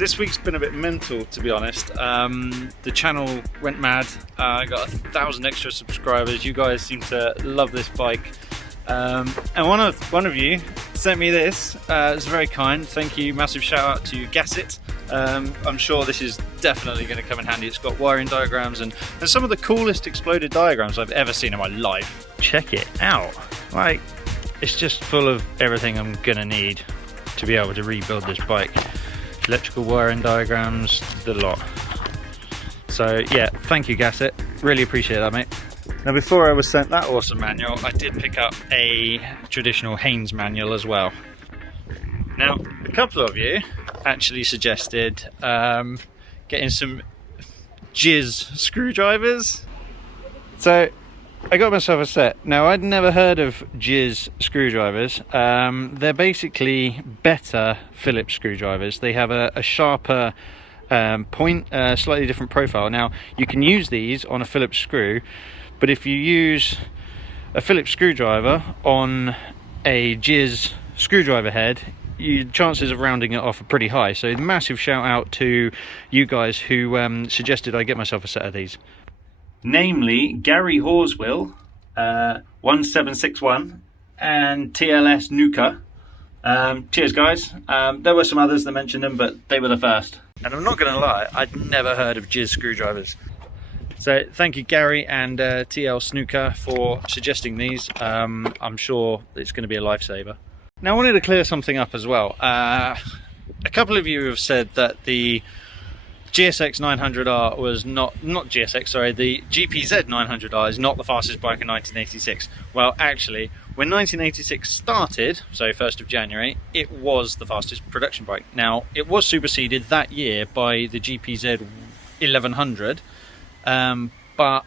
This week's been a bit mental, to be honest. The channel went mad. I got 1,000 extra subscribers. You guys seem to love this bike. And one of you sent me this. It's very kind. Thank you. Massive shout out to Gassit. I'm sure this is definitely going to come in handy. It's got wiring diagrams and some of the coolest exploded diagrams I've ever seen in my life. Check it out. Like, it's just full of everything I'm going to need to be able to rebuild this bike. Electrical wiring diagrams, the lot. So yeah, thank you Gassit, really appreciate that, mate. Now before I was sent that awesome manual, I did pick up a traditional Haynes manual as well. Now a couple of you actually suggested getting some jizz screwdrivers, so I got myself a set. Now I'd never heard of jizz screwdrivers. They're basically better Phillips screwdrivers. They have a sharper point, slightly different profile. Now you can use these on a Phillips screw, but if you use a Phillips screwdriver on a jizz screwdriver head, your chances of rounding it off are pretty high. So massive shout out to you guys who suggested I get myself a set of these. Namely Gary Horswill, 1761, and TLS Nuka. Cheers guys. There were some others that mentioned them, but they were the first. And I'm not going to lie, I'd never heard of jizz screwdrivers. So thank you Gary and TL Snooker for suggesting these. I'm sure it's going to be a lifesaver. Now I wanted to clear something up as well. A couple of you have said that the GSX900R was not GSX, sorry, the GPZ900R is not the fastest bike in 1986. Well, actually, when 1986 started, so 1st of January, it was the fastest production bike. Now, it was superseded that year by the GPZ 1100, but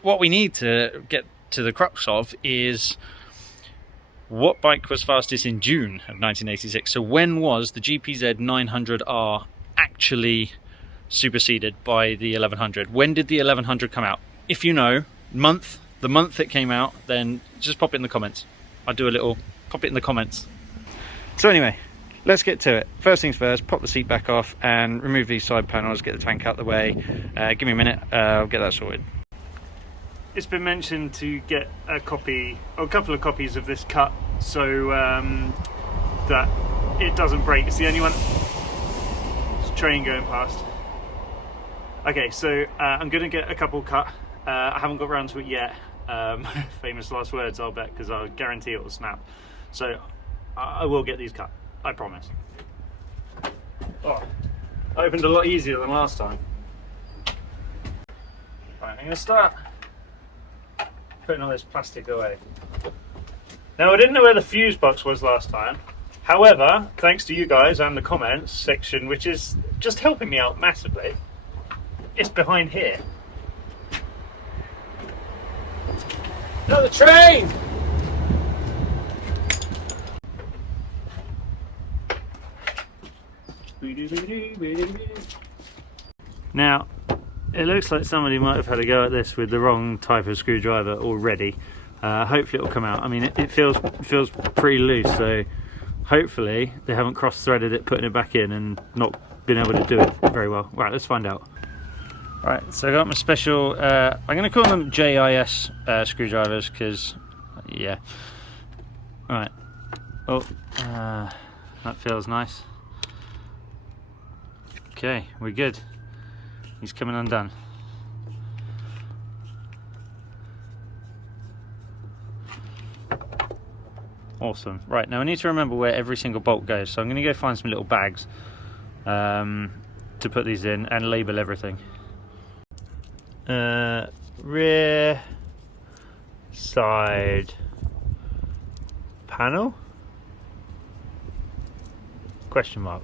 what we need to get to the crux of is what bike was fastest in June of 1986. So when was the GPZ 900R actually superseded by the 1100? When did the 1100 come out? If you know the month it came out, then just pop it in the comments. I'll do a little pop it in the comments. So anyway, let's get to it. First things first, pop the seat back off and remove these side panels, get the tank out the way. Give me a minute, I'll get that sorted. It's been mentioned to get a copy, or a couple of copies of this cut, so that it doesn't break. It's the only one. There's a train going past. Okay, so I'm going to get a couple cut. I haven't got around to it yet. Famous last words, I'll bet, because I guarantee it will snap. So I will get these cut, I promise. Oh, opened a lot easier than last time. Right, I'm going to start putting all this plastic away. Now I didn't know where the fuse box was last time. However, thanks to you guys and the comments section, which is just helping me out massively, it's behind here. Not the train! Now, it looks like somebody might have had a go at this with the wrong type of screwdriver already. Hopefully it'll come out. I mean, it feels pretty loose, so hopefully they haven't cross-threaded it, putting it back in, and not been able to do it very well. Right, let's find out. Right, so I got my special, I'm going to call them JIS screwdrivers, because, yeah. Right. Oh, that feels nice. Okay, we're good. He's coming undone. Awesome. Right, now I need to remember where every single bolt goes, so I'm going to go find some little bags to put these in and label everything. Rear side panel? Question mark.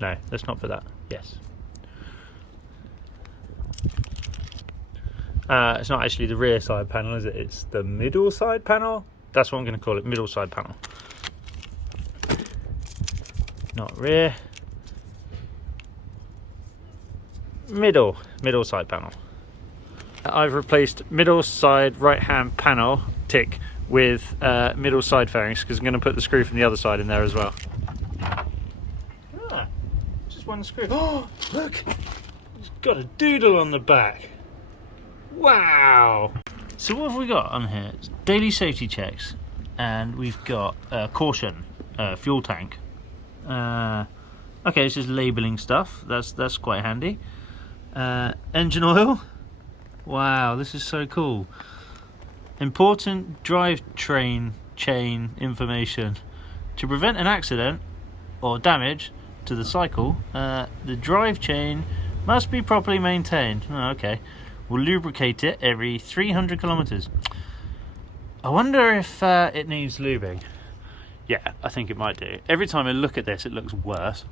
No, let's not put that. Yes. It's not actually the rear side panel, is it? It's the middle side panel. That's what I'm going to call it, middle side panel. Not rear. Middle side panel. I've replaced middle side right hand panel tick with middle side fairings, because I'm going to put the screw from the other side in there as well. Ah. one screw. Oh, look! It's got a doodle on the back. Wow! So what have we got on here? It's daily safety checks, and we've got caution, fuel tank. Okay, it's just labelling stuff. That's quite handy. Engine oil. Wow, this is so cool. Important drivetrain chain information. To prevent an accident or damage to the cycle, the drive chain must be properly maintained. Oh, okay. We'll lubricate it every 300 kilometers. I wonder if it needs lubing. Yeah, I think it might do. Every time I look at this, it looks worse.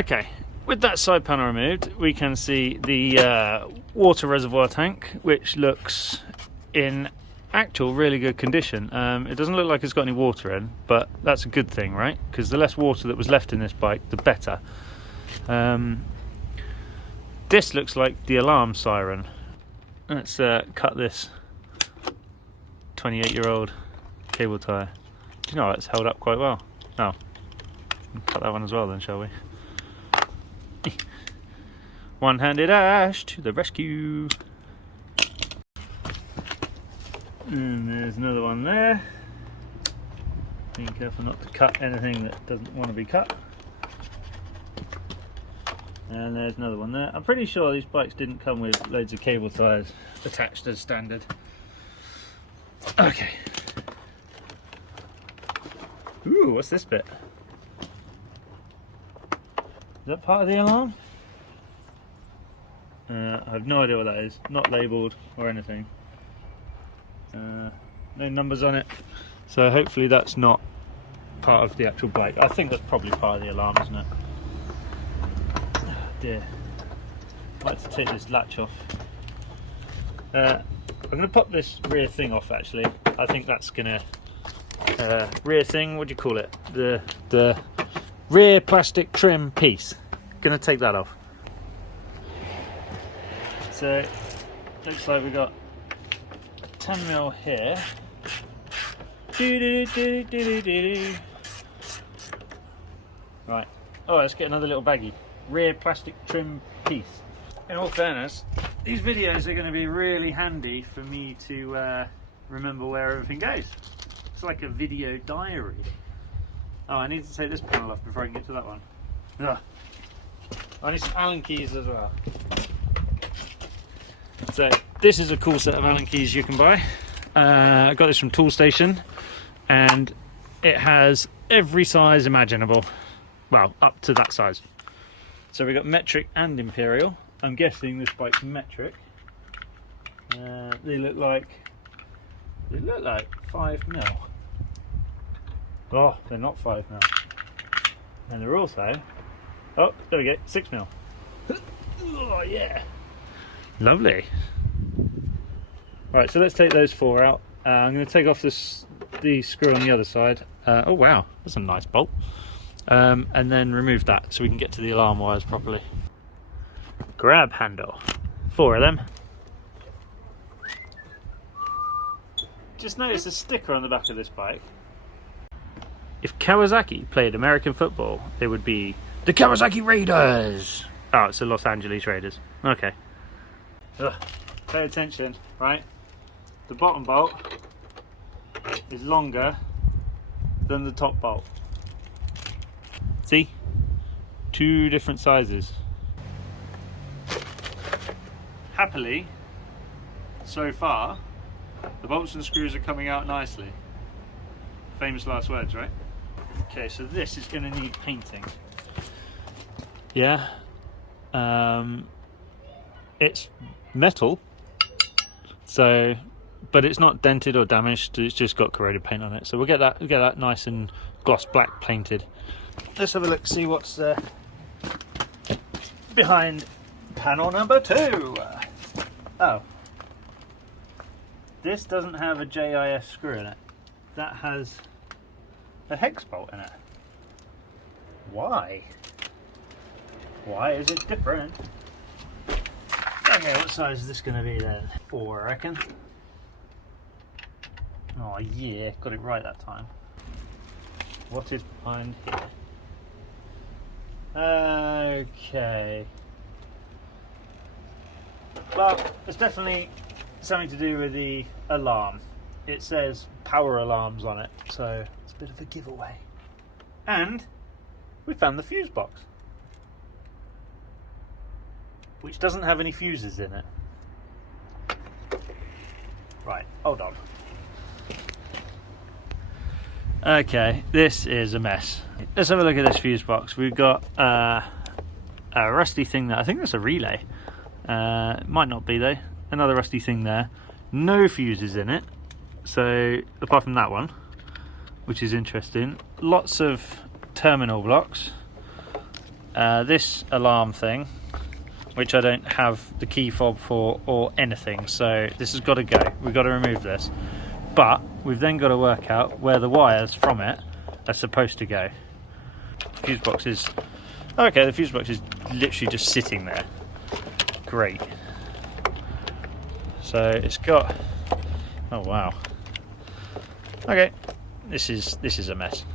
Okay, with that side panel removed, we can see the water reservoir tank, which looks in actual really good condition. It doesn't look like it's got any water in, but that's a good thing, right? Because the less water that was left in this bike, the better. This looks like the alarm siren. Let's cut this 28-year-old cable tie. Do you know it's held up quite well? Oh, cut that one as well then, shall we? One-handed Ash to the rescue. And there's another one there. Being careful not to cut anything that doesn't want to be cut. And there's another one there. I'm pretty sure these bikes didn't come with loads of cable ties attached as standard. Okay. Ooh, what's this bit? Is that part of the alarm? I have no idea what that is. Not labelled or anything. No numbers on it. So hopefully that's not part of the actual bike. I think that's probably part of the alarm, isn't it? Oh dear. I'd like to take this latch off. I'm going to pop this rear thing off actually. I think that's going to... rear thing, what do you call it? The rear plastic trim piece. Going to take that off. So, looks like we've got 10mm here. Right. Oh, let's get another little baggie. Rear plastic trim piece. In all fairness, these videos are going to be really handy for me to remember where everything goes. It's like a video diary. Oh, I need to take this panel off before I can get to that one. Ugh. I need some Allen keys as well. So this is a cool set of Allen keys you can buy. I got this from Toolstation, and it has every size imaginable. Well, up to that size. So we've got metric and imperial. I'm guessing this bike's metric. They look like 5mm. Oh, they're not 5mm. And they're also, oh, there we go, 6mm. Oh yeah, lovely. Right, so let's take those four out. I'm going to take off the screw on the other side. Oh wow, that's a nice bolt. And then remove that so we can get to the alarm wires properly. Grab handle, 4 of them. Just notice a sticker on the back of this bike. If Kawasaki played American football, they would be the Kawasaki Raiders. Oh, it's the Los Angeles Raiders. Okay. Ugh. Pay attention, right? The bottom bolt is longer than the top bolt. See? 2 different sizes. Happily, so far, the bolts and screws are coming out nicely. Famous last words, right? Okay, so this is going to need painting. Yeah. It's metal, so, but it's not dented or damaged. It's just got corroded paint on it. So we'll get that nice and gloss black painted. Let's have a look, see what's behind panel number 2. Oh, this doesn't have a JIS screw in it. That has a hex bolt in it. Why? Why is it different? Okay, what size is this going to be then? 4, I reckon. Oh yeah, got it right that time. What is behind here? Okay. Well, it's definitely something to do with the alarm. It says power alarms on it, so it's a bit of a giveaway. And we found the fuse box, which doesn't have any fuses in it. Right, hold on. Okay, this is a mess. Let's have a look at this fuse box. We've got a rusty thing there. I think that's a relay. It might not be though. Another rusty thing there. No fuses in it. So apart from that one, which is interesting. Lots of terminal blocks. This alarm thing, which I don't have the key fob for or anything. So this has got to go. We've got to remove this. But we've then got to work out where the wires from it are supposed to go. Fuse box is... Okay, the fuse box is literally just sitting there. Great. So it's got... Oh wow. Okay, this is a mess.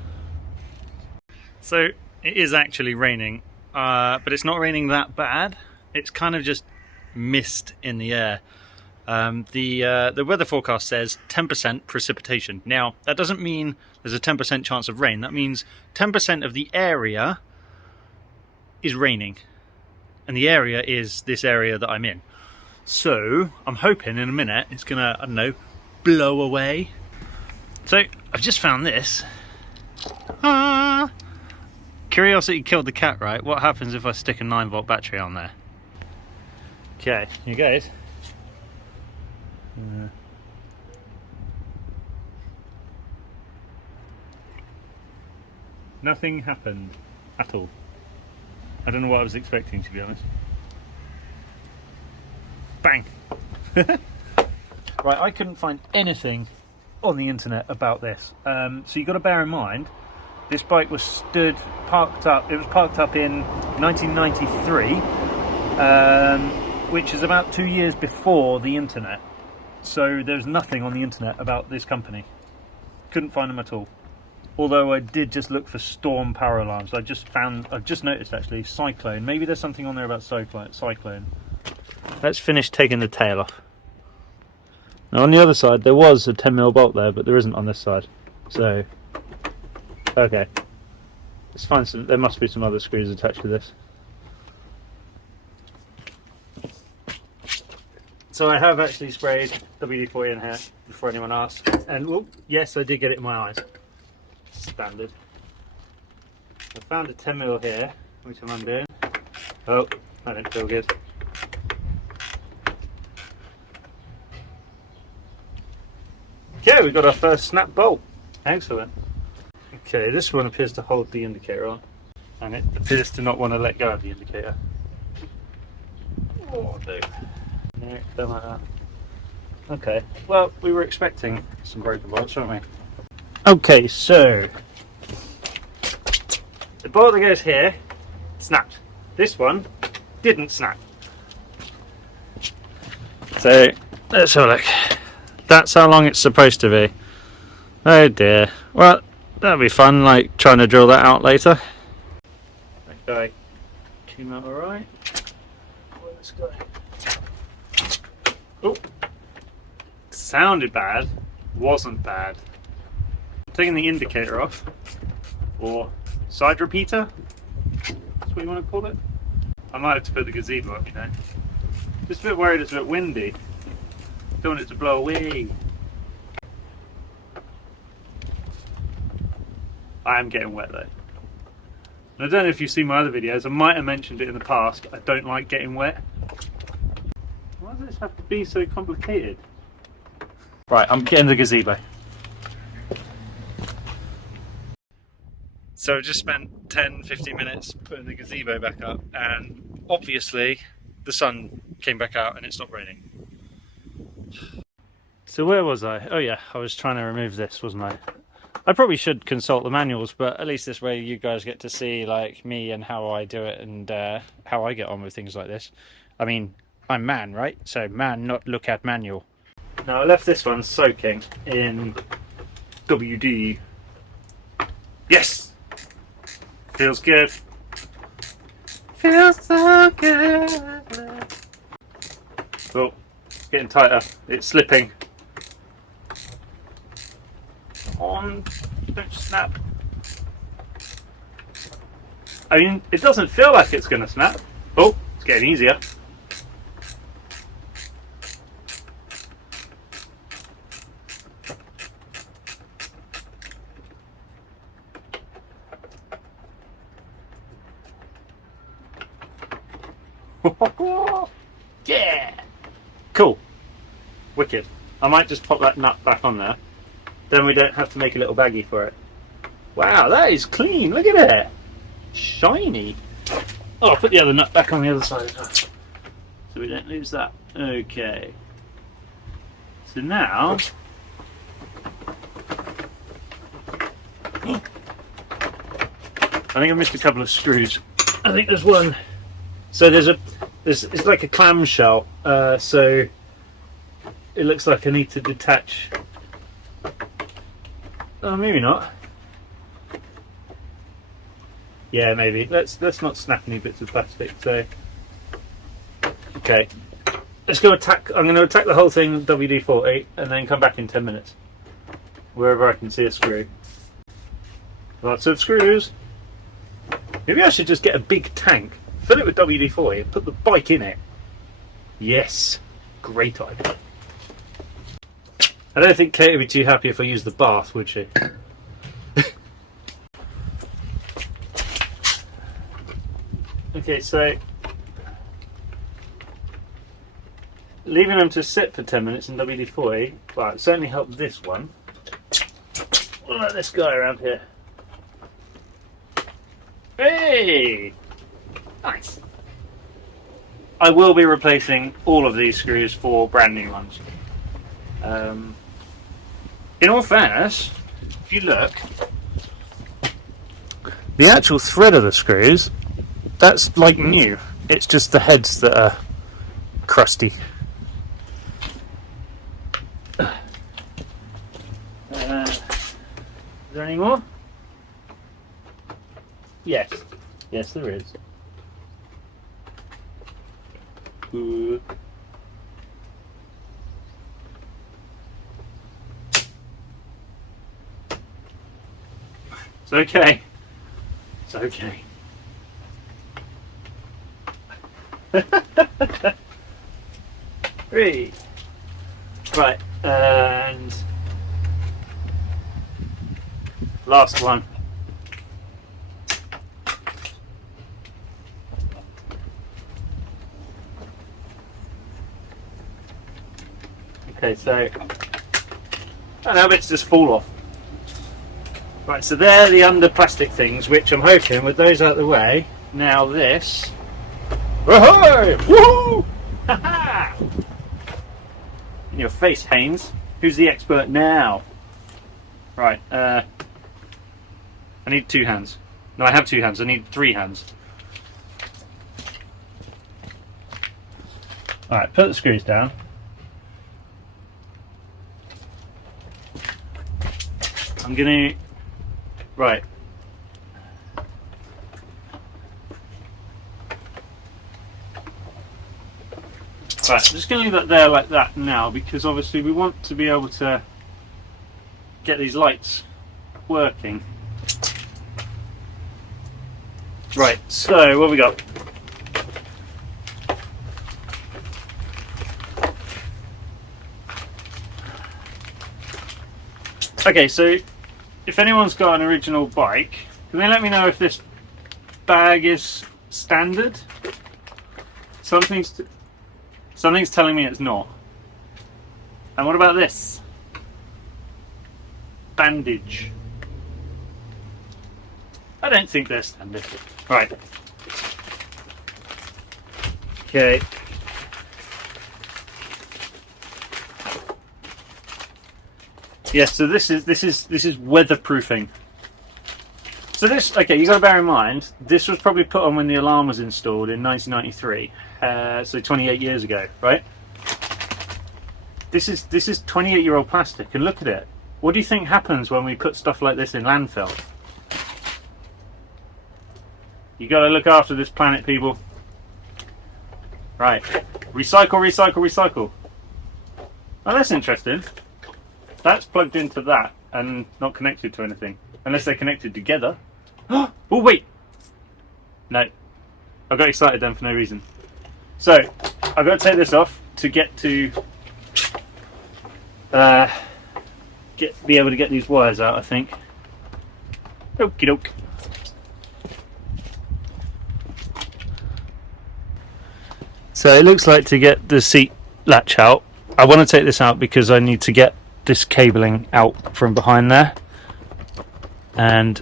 So it is actually raining, but it's not raining that bad. It's kind of just mist in the air. The weather forecast says 10% precipitation. Now, that doesn't mean there's a 10% chance of rain. That means 10% of the area is raining. And the area is this area that I'm in. So, I'm hoping in a minute it's gonna, I don't know, blow away. So, I've just found this. Ah! Curiosity killed the cat, right? What happens if I stick a 9-volt battery on there? Okay, here goes. Nothing happened at all. I don't know what I was expecting, to be honest. Bang! Right, I couldn't find anything on the internet about this. So you've got to bear in mind, this bike was parked up. It was parked up in 1993, which is about 2 years before the internet. So there's nothing on the internet about this company. Couldn't find them at all. Although I did just look for storm power alarms. I've just noticed actually, cyclone. Maybe there's something on there about cyclone. Let's finish taking the tail off. Now on the other side there was a 10mm bolt there, but there isn't on this side. So, okay. Let's find some, there must be some other screws attached to this. So I have actually sprayed WD-40 in here before anyone asks. And oh, yes, I did get it in my eyes. Standard. I found a 10mm here, which I'm undoing. Oh, that didn't feel good. Okay, we've got our first snap bolt. Excellent. Okay, this one appears to hold the indicator on, and it appears to not want to let go of the indicator. Oh, no. No, don't like that. Okay, well, we were expecting some broken bolts, weren't we? Okay, so the bolt that goes here snapped. This one didn't snap. So let's have a look. That's how long it's supposed to be. Oh dear. Well, that'll be fun, like trying to drill that out later. Okay, came out alright. Let's go. Oh, sounded bad, wasn't bad. Taking the indicator off, or side repeater, that's what you want to call it. I might have to put the gazebo up, you know. Just a bit worried it's a bit windy. Don't want it to blow away. I am getting wet though. And I don't know if you've seen my other videos, I might have mentioned it in the past, I don't like getting wet. Why does this have to be so complicated? Right, I'm getting the gazebo. So I've just spent 10-15 minutes putting the gazebo back up, and obviously the sun came back out and it stopped raining. So where was I? Oh yeah, I was trying to remove this, wasn't I? I probably should consult the manuals, but at least this way you guys get to see like me and how I do it, and how I get on with things like this. I mean, I'm man, right? So man, not look at manual. Now I left this one soaking in WD. Yes! Feels good. Feels so good. Oh, it's getting tighter. It's slipping. Come on, don't snap. I mean, it doesn't feel like it's going to snap. Oh, it's getting easier. Yeah! Cool. Wicked. I might just pop that nut back on there. Then we don't have to make a little baggie for it. Wow, that is clean. Look at it. Shiny. Oh, I'll put the other nut back on the other side as well, so we don't lose that. Okay. So now... I think I missed a couple of screws. I think there's one. So it's like a clamshell. So it looks like I need to detach. Oh, maybe not. Yeah, maybe. Let's not snap any bits of plastic. So okay, let's go attack. I'm going to attack the whole thing with WD-40 and then come back in 10 minutes wherever I can see a screw. Lots of screws. Maybe I should just get a big tank, fill it with WD-40 and put the bike in it. Yes, great idea. I don't think Kate would be too happy if I used the bath, would she? Okay, so leaving them to sit for 10 minutes in WD-40, well, it certainly helped this one. What about this guy around here? Hey! Nice. I will be replacing all of these screws for brand new ones. In all fairness, if you look, the actual thread of the screws, that's like new. It's just the heads that are crusty. Is there any more? Yes. Yes, there is. Ooh. It's okay. It's okay. Three. Right, and last one. Okay, so now bits just fall off. Right, so they're the under plastic things, which I'm hoping with those out of the way. Now this. Ahoy! Woohoo! Ha-ha! In your face, Haynes. Who's the expert now? Right, I need 2 hands. No, I have 2 hands. I need 3 hands. Alright, put the screws down. I'm gonna... Right. Right, I'm just going to leave that there like that now, because obviously we want to be able to get these lights working. Right, so what have we got? Okay, so if anyone's got an original bike, can they let me know if this bag is standard? Something's telling me it's not. And what about this? Bandage. I don't think they're standard. Right. Okay. Yes, so this is weatherproofing. So this, okay, you got to bear in mind, this was probably put on when the alarm was installed in 1993. So 28 years ago, right? This is 28-year-old plastic, and look at it. What do you think happens when we put stuff like this in landfill? You got to look after this planet, people. Right, recycle, recycle, recycle. Oh, that's interesting. That's plugged into that and not connected to anything, unless they're connected together. Oh wait, no, I got excited then for no reason. So I've got to take this off to get to be able to get these wires out, I think. Okie doke. So it looks like to get the seat latch out, I want to take this out because I need to get this cabling out from behind there, and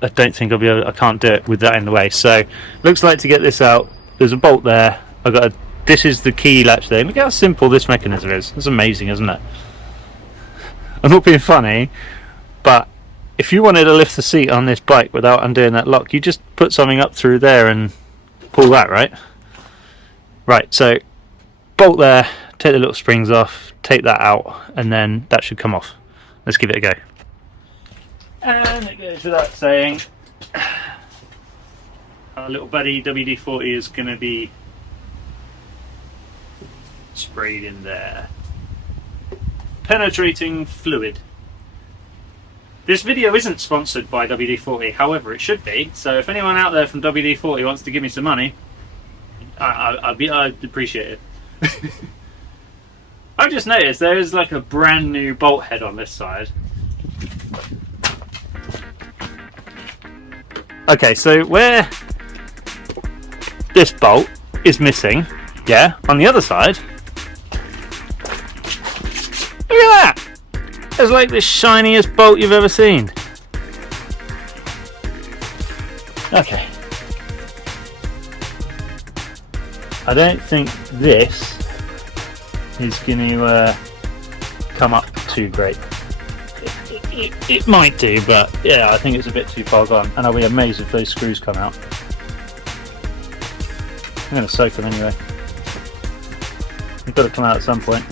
I don't think I'll be able, I can't do it with that in the way. So looks like to get this out, there's a bolt there. I've got this is the key latch there. Look how simple this mechanism is. It's amazing, isn't it? I'm not being funny, but if you wanted to lift the seat on this bike without undoing that lock, you just put something up through there and pull that, right? Right, so bolt there, take the little springs off, take that out, and then that should come off. Let's give it a go. And it goes without saying, our little buddy WD-40 is going to be sprayed in there. Penetrating fluid. This video isn't sponsored by WD-40, however it should be, so if anyone out there from WD-40 wants to give me some money, I'd appreciate it. I've just noticed there is like a brand new bolt head on this side. Okay, so where this bolt is missing, yeah, on the other side, look at that! It's like the shiniest bolt you've ever seen. Okay. I don't think this is going to come up too great. It might do, but yeah, I think it's a bit too far gone, and I'll be amazed if those screws come out. I'm going to soak them anyway. They've got to come out at some point.